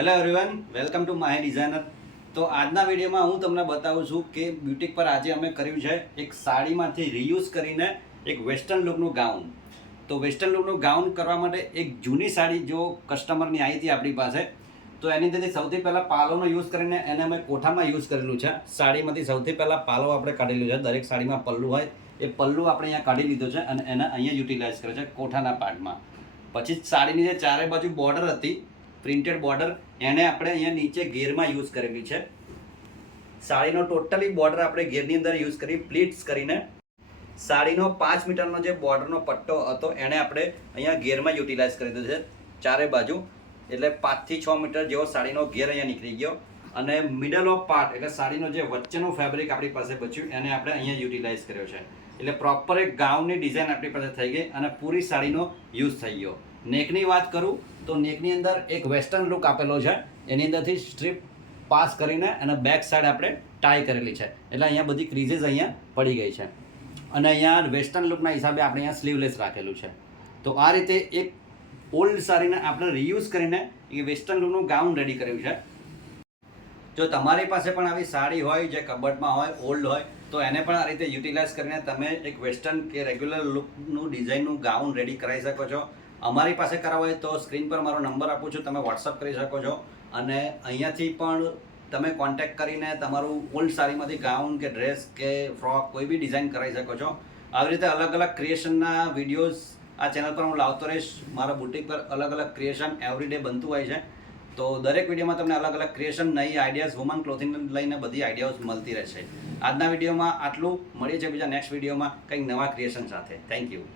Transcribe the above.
Hello everyone, welcome to my designer. તો આજના વિડીયોમાં હું તમને બતાવું છું કે બ્યુટિક પર આજે અમે કર્યું છે એક સાડીમાંથી રીયુઝ કરીને એક વેસ્ટર્ન લુકનું ગાઉન. તો વેસ્ટર્ન લુકનું ગાઉન કરવા માટે એક જૂની સાડી જો કસ્ટમરની આવી હતી આપણી પાસે, તો એની અંદરથી સૌથી પહેલાં પાલોનો યુઝ કરીને એને અમે કોઠામાં યુઝ કરેલું છે. સાડીમાંથી સૌથી પહેલાં પાલો આપણે કાઢેલું છે. દરેક સાડીમાં પલ્લું હોય, એ પલ્લું આપણે અહીંયા કાઢી લીધું છે અને એને અહીંયા યુટિલાઇઝ કર્યો છે કોઠાના પાર્ટમાં. પછી સાડીની જે ચારે બાજુ બોર્ડર હતી, પ્રિન્ટેડ બોર્ડર, એને આપણે અહીંયા નીચે ઘેરમાં યુઝ કરેલી છે. સાડીનો ટોટલી બોર્ડર આપણે ઘેરની અંદર યુઝ કરી પ્લીટ્સ કરીને સાડીનો 5 મીટરનો જે બોર્ડરનો પટ્ટો હતો એને આપણે અહીંયા ઘેરમાં યુટિલાઇઝ કરી દીધો છે ચારે બાજુ. એટલે 5 થી 6 મીટર જેવો સાડીનો ઘેર અહીંયા નીકળી ગયો અને મિડલ ઓફ પાર્ટ એટલે સાડીનો જે વચ્ચેનો ફેબ્રિક આપણી પાસે બચ્યું એને આપણે અહીંયા યુટિલાઇઝ કર્યો છે. એટલે પ્રોપર એક ગાઉનની ડિઝાઇન આપણી પાસે થઈ ગઈ અને પૂરી સાડીનો યુઝ થઈ ગયો. નેકની વાત કરું તો નેકની અંદર એક વેસ્ટર્ન લુક આપેલો છે. એની અંદરથી સ્ટ્રીપ પાસ કરીને અને બેક સાઈડ આપણે ટાઈ કરેલી છે. એટલે અહીંયા બધી ક્રીઝીસ અહીંયા પડી ગઈ છે અને અહીંયા વેસ્ટર્ન લુકના હિસાબે આપણે અહીંયા સ્લીવલેસ રાખેલું છે. તો આ રીતે એક ઓલ્ડ સાડીને આપણે રીયુઝ કરીને એ વેસ્ટર્ન લુકનું ગાઉન રેડી કર્યું છે. જો તમારી પાસે પણ આવી સાડી હોય જે કબર્ડમાં હોય, ઓલ્ડ હોય, તો એને પણ આ રીતે યુટિલાઇઝ કરીને તમે એક વેસ્ટર્ન કે રેગ્યુલર લુકનું ડિઝાઇનનું ગાઉન રેડી કરાવી શકો છો. અમારી પાસે કરાવવો હોય તો સ્ક્રીન પર મારો નંબર આપું છું, તમે વોટ્સઅપ કરી શકો છો અને અહીંયાથી પણ તમે કોન્ટેક્ટ કરીને તમારું ઓલ્ડ સાડીમાંથી ગાઉન કે ડ્રેસ કે ફ્રોક કોઈ બી ડિઝાઇન કરાવી શકો છો. આવી રીતે અલગ અલગ ક્રિએશનના વિડીયોઝ આ ચેનલ પર હું લાવતો રહીશ. મારા બુટિક પર અલગ અલગ ક્રિએશન એવરીડે બનતું હોય છે. તો દરેક વિડીયોમાં તમને અલગ અલગ ક્રિએશન, નવી આઈડિયાઝ, વુમન ક્લોથિંગ લઈને બધી આઈડિયાઝ મળતી રહેશે. આજના વિડીયોમાં આટલું. મળીએ છીએ બીજા નેક્સ્ટ વિડીયોમાં કંઈક નવા ક્રિએશન સાથે. Thank you.